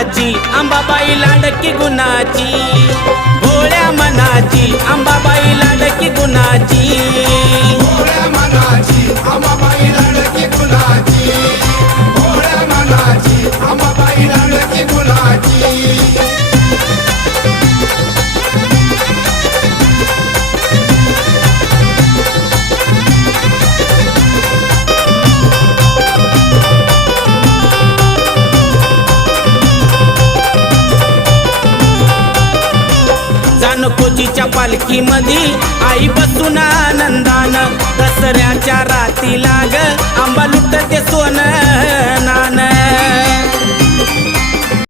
मनाची अंबाबाई लाडकी गुणाची, भोळ्या मनाची अंबाबाई लाडकी गुणाची, भोळ्या मनाची अंबाबाई लाडकी गुणाची, भोळ्या मनाची अंबाबाई लाडकी गुणाची। जानकोजीच्या पालखी मध्ये आई बसून आनंदान, दसऱ्याच्या रातीला ग आंबा लुटते सोनं नान।